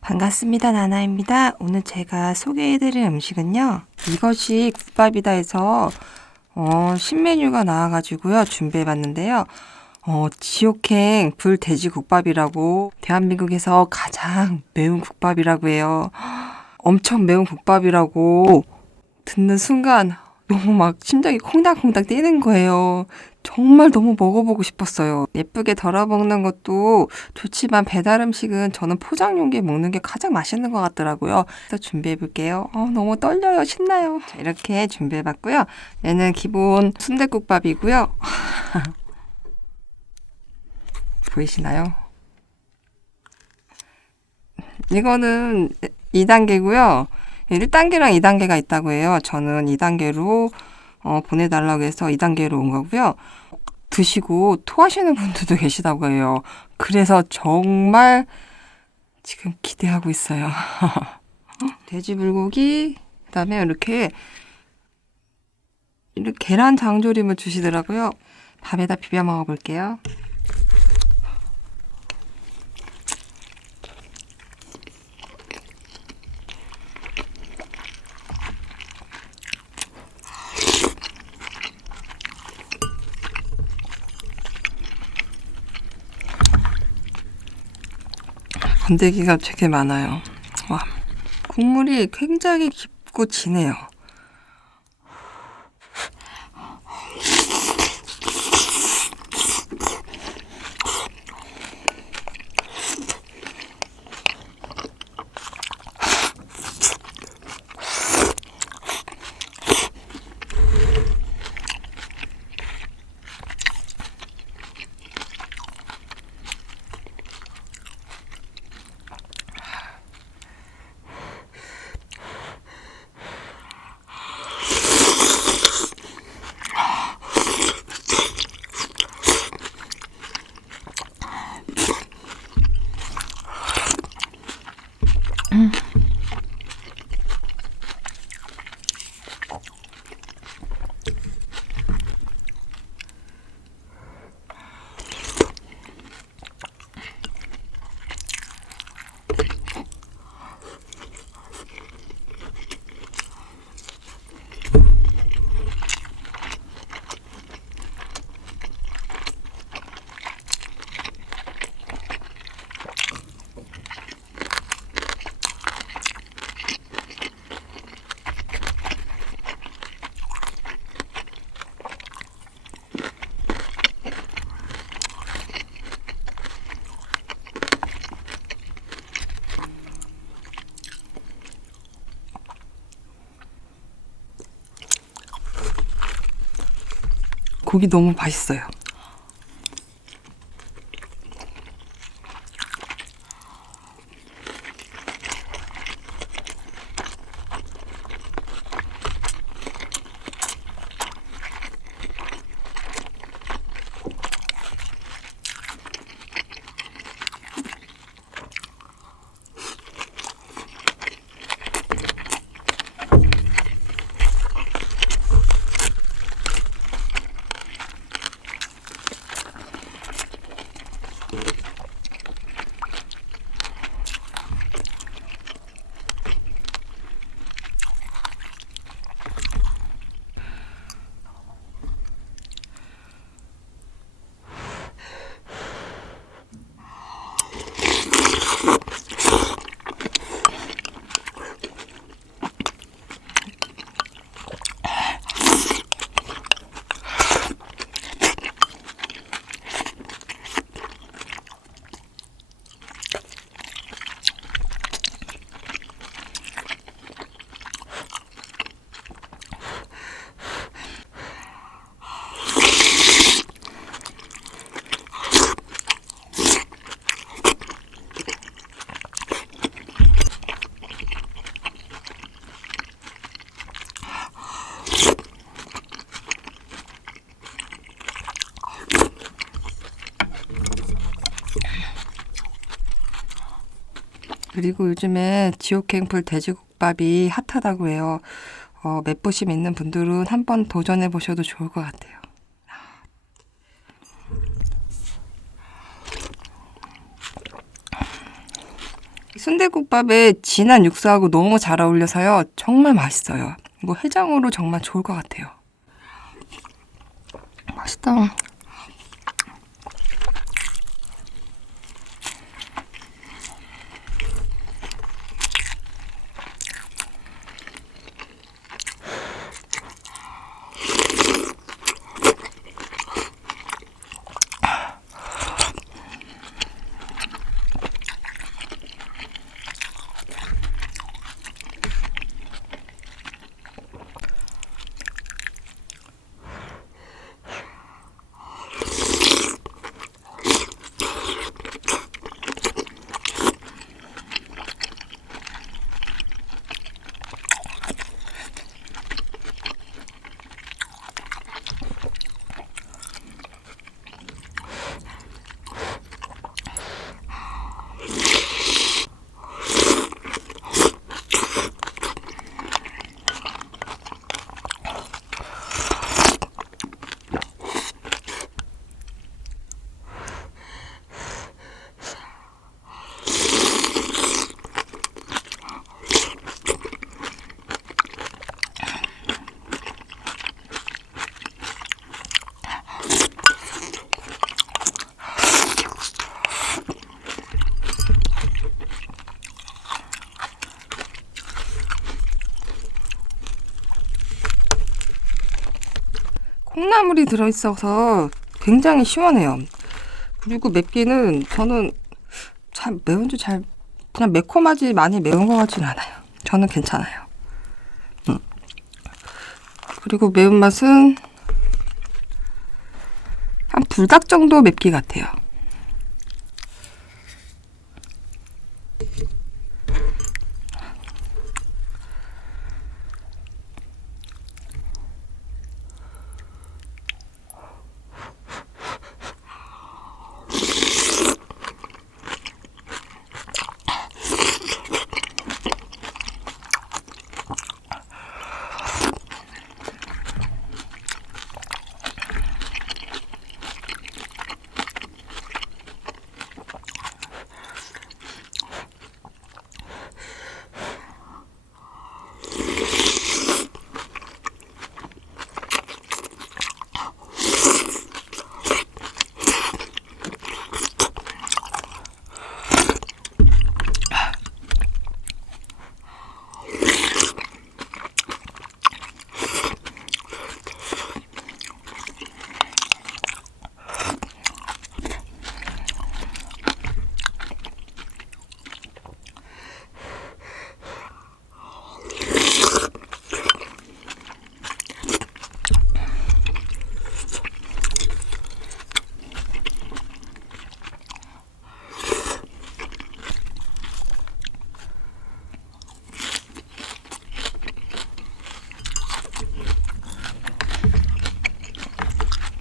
반갑습니다. 나나입니다. 오늘 제가 소개해드릴 음식은요. 이것이 국밥이다 해서 어, 신메뉴가 나와가지고요. 준비해봤는데요. 어, 지옥행 불돼지국밥이라고 대한민국에서 가장 매운 국밥이라고 해요. 엄청 매운 국밥이라고 듣는 순간 너무 막 심장이 콩닥콩닥 뛰는 거예요. 정말 너무 먹어보고 싶었어요. 예쁘게 덜어 먹는 것도 좋지만 배달 음식은 저는 포장 용기에 먹는 게 가장 맛있는 것 같더라고요. 그래서 준비해 볼게요. 어, 너무 떨려요. 신나요. 자, 이렇게 준비해 봤고요. 얘는 기본 순대국밥이고요. 보이시나요? 이거는 2단계고요. 1단계랑 2단계가 있다고 해요. 저는 2단계로 어, 보내달라고 해서 2단계로 온 거고요. 드시고 토하시는 분들도 계시다고 해요. 그래서 정말 지금 기대하고 있어요. 돼지 불고기, 그 다음에 이렇게, 이렇게 계란 장조림을 주시더라고요. 밥에다 비벼 먹어볼게요. 건더기가 되게 많아요. 와. 국물이 굉장히 깊고 진해요. 고기 너무 맛있어요. 그리고 요즘에 지옥행풀 돼지국밥이 핫하다고 해요. 어, 맵부심 있는 분들은 한번 도전해 보셔도 좋을 것 같아요. 순대국밥에 진한 육수하고 너무 잘 어울려서요. 정말 맛있어요. 이거 해장으로 정말 좋을 것 같아요. 맛있다. 콩나물이 들어있어서 굉장히 시원해요. 그리고 맵기는 저는 잘 매운지 잘 그냥 매콤하지 많이 매운 것 같진 않아요. 저는 괜찮아요. 음. 그리고 매운맛은 한 불닭 정도 맵기 같아요.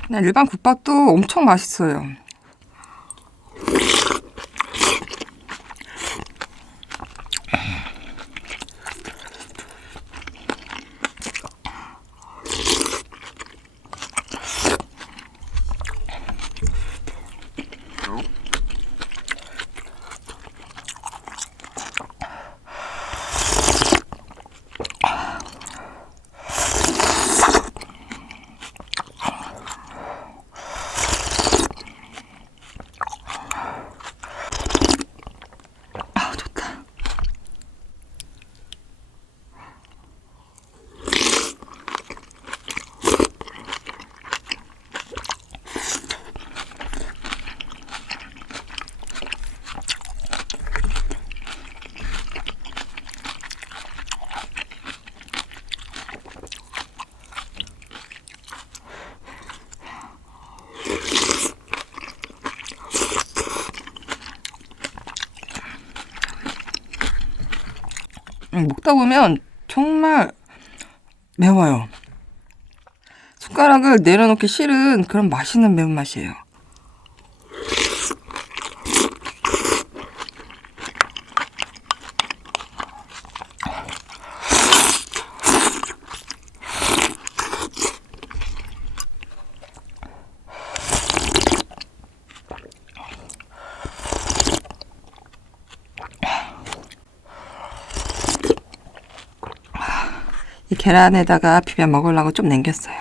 그냥 일반 국밥도 엄청 맛있어요. 먹다 보면 정말 매워요. 숟가락을 내려놓기 싫은 그런 맛있는 매운맛이에요. 계란에다가 비벼 먹으려고 좀 남겼어요.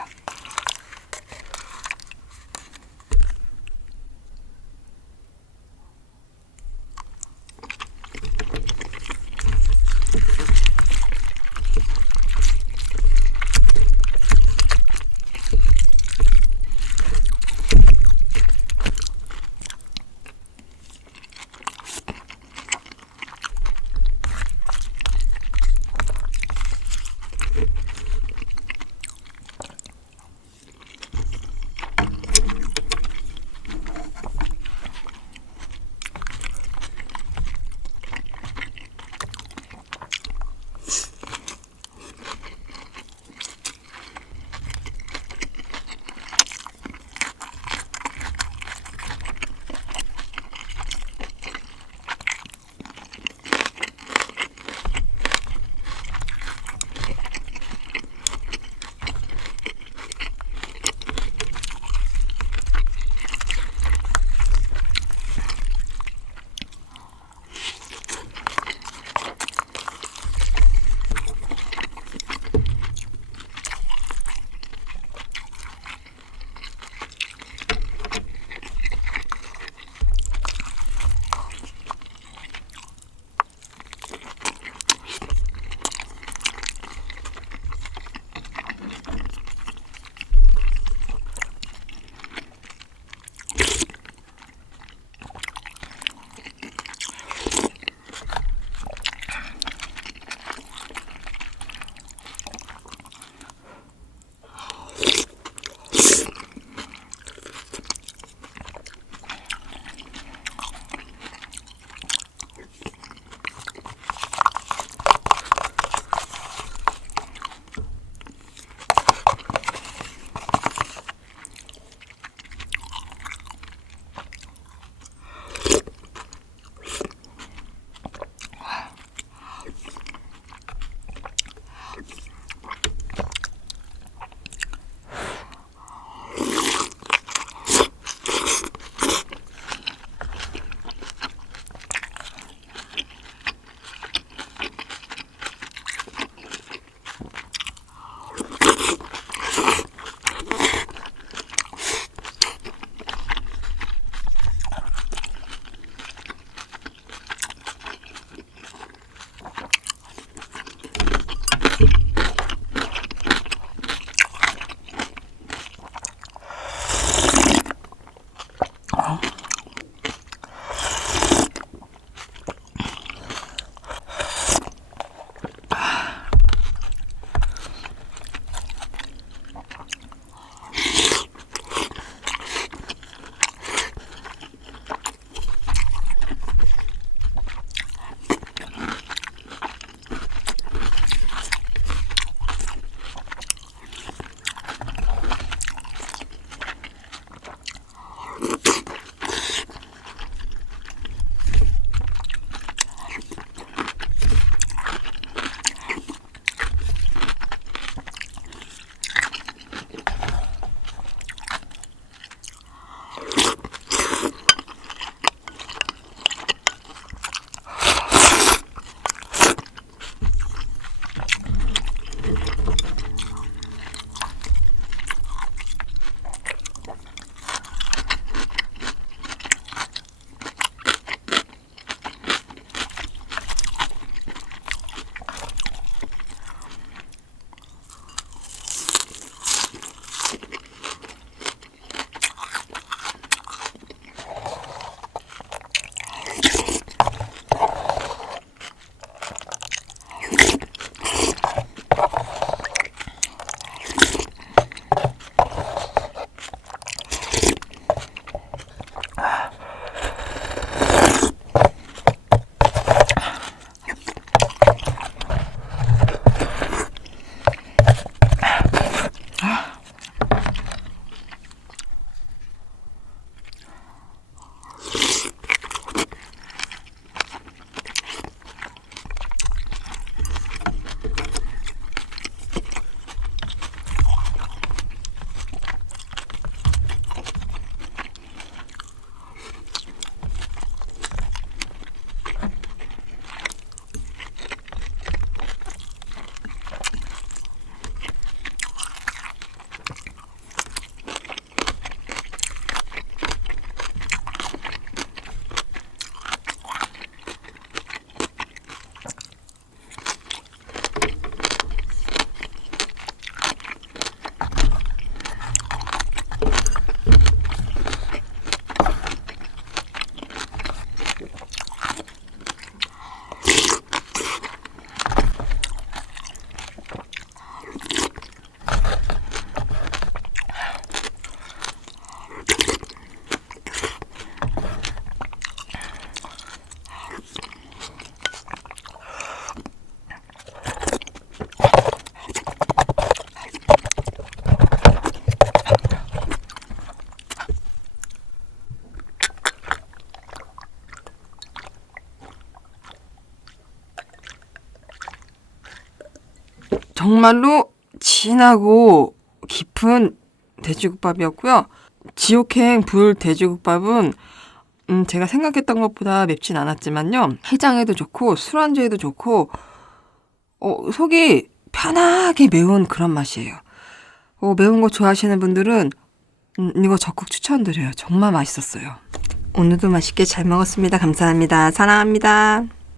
정말로 진하고 깊은 돼지국밥이었고요. 지옥행 불 돼지국밥은 음, 제가 생각했던 것보다 맵진 않았지만요. 해장에도 좋고 술안주에도 좋고 어, 속이 편하게 매운 그런 맛이에요. 어, 매운 거 좋아하시는 분들은 음, 이거 적극 추천드려요. 정말 맛있었어요. 오늘도 맛있게 잘 먹었습니다. 감사합니다. 사랑합니다.